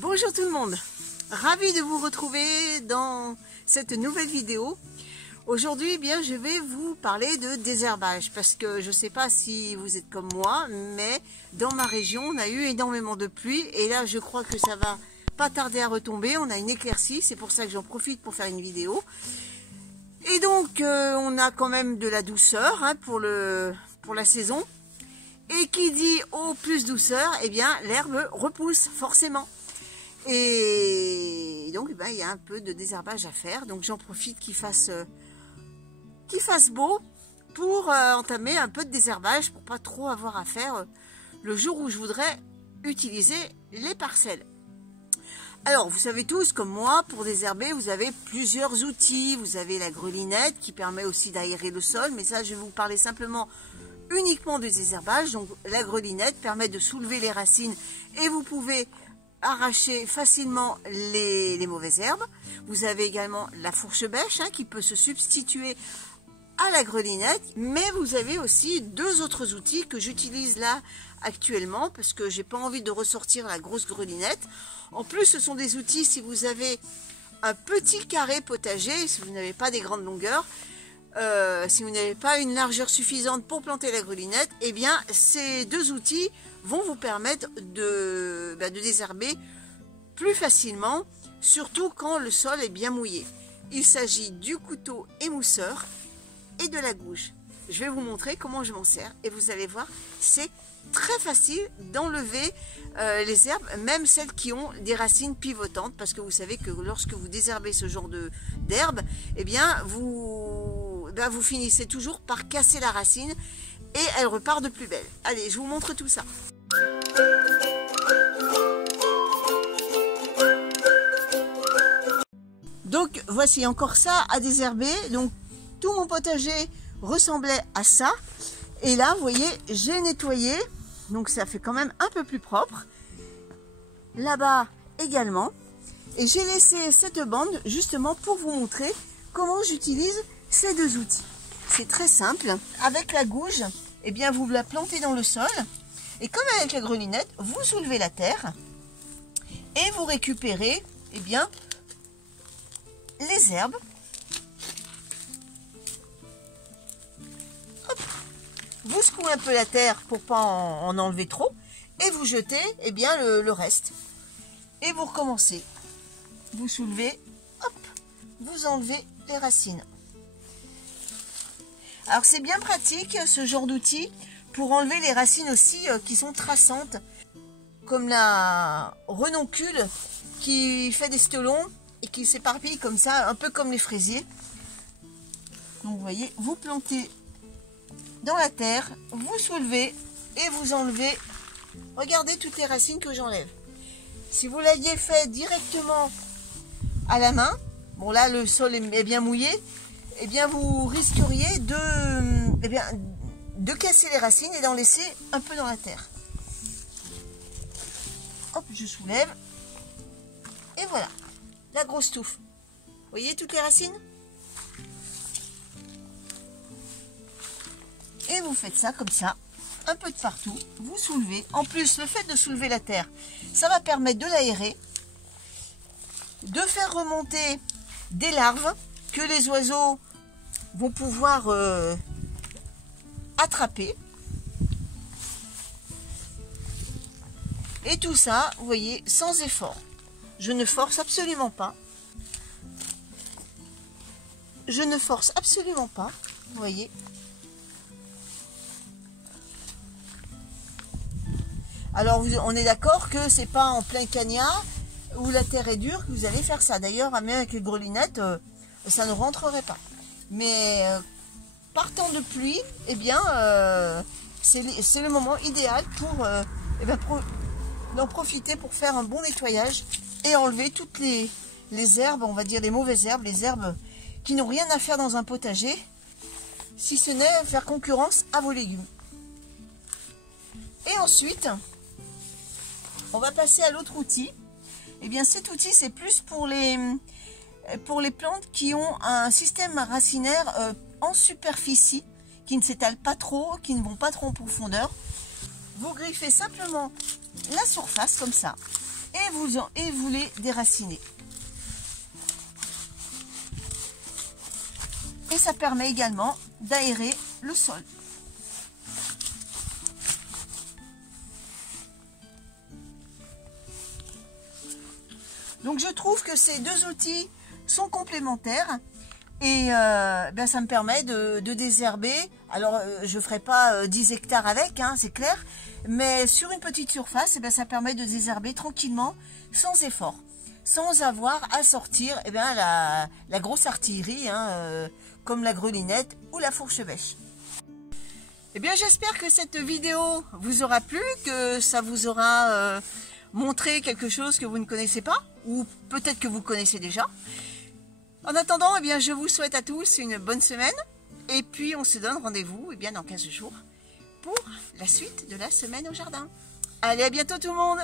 Bonjour tout le monde, ravi de vous retrouver dans cette nouvelle vidéo. Aujourd'hui, eh bien, je vais vous parler de désherbage parce que je ne sais pas si vous êtes comme moi, mais dans ma région, on a eu énormément de pluie et là, je crois que ça va pas tarder à retomber. On a une éclaircie, c'est pour ça que j'en profite pour faire une vidéo. Et donc, on a quand même de la douceur pour la saison. Et qui dit au plus douceur, eh bien, l'herbe repousse forcément. Et donc, il y a un peu de désherbage à faire. Donc, j'en profite qu'il fasse beau pour entamer un peu de désherbage pour pas trop avoir à faire le jour où je voudrais utiliser les parcelles. Alors, vous savez tous, comme moi, pour désherber, vous avez plusieurs outils. Vous avez la grelinette qui permet aussi d'aérer le sol. Mais ça, je vais vous parler simplement uniquement de désherbage. Donc, la grelinette permet de soulever les racines et vous pouvez arracher facilement les mauvaises herbes. Vous avez également la fourche bêche qui peut se substituer à la grelinette, mais vous avez aussi deux autres outils que j'utilise là actuellement parce que j'ai pas envie de ressortir la grosse grelinette. En plus, ce sont des outils si vous avez un petit carré potager, si vous n'avez pas des grandes longueurs, si vous n'avez pas une largeur suffisante pour planter la grelinette, eh bien ces deux outils vont vous permettre de désherber plus facilement, surtout quand le sol est bien mouillé. Il s'agit du couteau émousseur et de la gouge. Je vais vous montrer comment je m'en sers et vous allez voir, c'est très facile d'enlever les herbes, même celles qui ont des racines pivotantes, parce que vous savez que lorsque vous désherbez ce genre d'herbe, eh bien vous finissez toujours par casser la racine et elle repart de plus belle. Allez, je vous montre tout ça. Donc voici encore ça à désherber. Donc tout mon potager ressemblait à ça. Et là, vous voyez, j'ai nettoyé. Donc ça fait quand même un peu plus propre. Là-bas également. Et j'ai laissé cette bande justement pour vous montrer comment j'utilise ces deux outils. C'est très simple. Avec la gouge, eh bien, vous la plantez dans le sol. Et comme avec la grelinette, vous soulevez la terre. Et vous récupérez, eh bien, les herbes. Hop. Vous secouez un peu la terre pour pas en enlever trop. Et vous jetez, eh bien, le reste. Et vous recommencez. Vous soulevez, hop, vous enlevez les racines. Alors c'est bien pratique ce genre d'outil pour enlever les racines aussi qui sont traçantes, comme la renoncule qui fait des stelons et qui s'éparpille comme ça, un peu comme les fraisiers. Donc vous voyez, vous plantez dans la terre, vous soulevez et vous enlevez. Regardez toutes les racines que j'enlève. Si vous l'aviez fait directement à la main, bon là le sol est bien mouillé, eh bien vous risqueriez de casser les racines et d'en laisser un peu dans la terre. Hop, je soulève. Et voilà, la grosse touffe. Vous voyez toutes les racines? Et vous faites ça comme ça, un peu de partout. Vous soulevez. En plus, le fait de soulever la terre, ça va permettre de l'aérer, de faire remonter des larves que les oiseaux vont pouvoir attraper. Et tout ça, vous voyez, sans effort. Je ne force absolument pas. Je ne force absolument pas. Vous voyez. Alors, on est d'accord que c'est pas en plein cagnard où la terre est dure que vous allez faire ça. D'ailleurs, même avec les grelinettes, ça ne rentrerait pas. Mais partant de pluie, eh bien, c'est le moment idéal pour d'en profiter pour faire un bon nettoyage et enlever toutes les herbes, on va dire les mauvaises herbes, les herbes qui n'ont rien à faire dans un potager, si ce n'est faire concurrence à vos légumes. Et ensuite, on va passer à l'autre outil. Eh bien, cet outil, c'est plus pour les plantes qui ont un système racinaire en superficie, qui ne s'étalent pas trop, qui ne vont pas trop en profondeur. Vous griffez simplement la surface comme ça. et vous les déracinez. Et ça permet également d'aérer le sol. Donc je trouve que ces deux outils sont complémentaires et ça me permet de désherber. Alors je ne ferai pas 10 hectares avec, hein, c'est clair, mais sur une petite surface, ça permet de désherber tranquillement, sans effort, sans avoir à sortir la grosse artillerie, hein, comme la grelinette ou la fourche-bêche. J'espère que cette vidéo vous aura plu, que ça vous aura montré quelque chose que vous ne connaissez pas, ou peut-être que vous connaissez déjà. En attendant, je vous souhaite à tous une bonne semaine, et puis on se donne rendez-vous dans 15 jours pour la suite de la semaine au jardin. Allez, à bientôt tout le monde!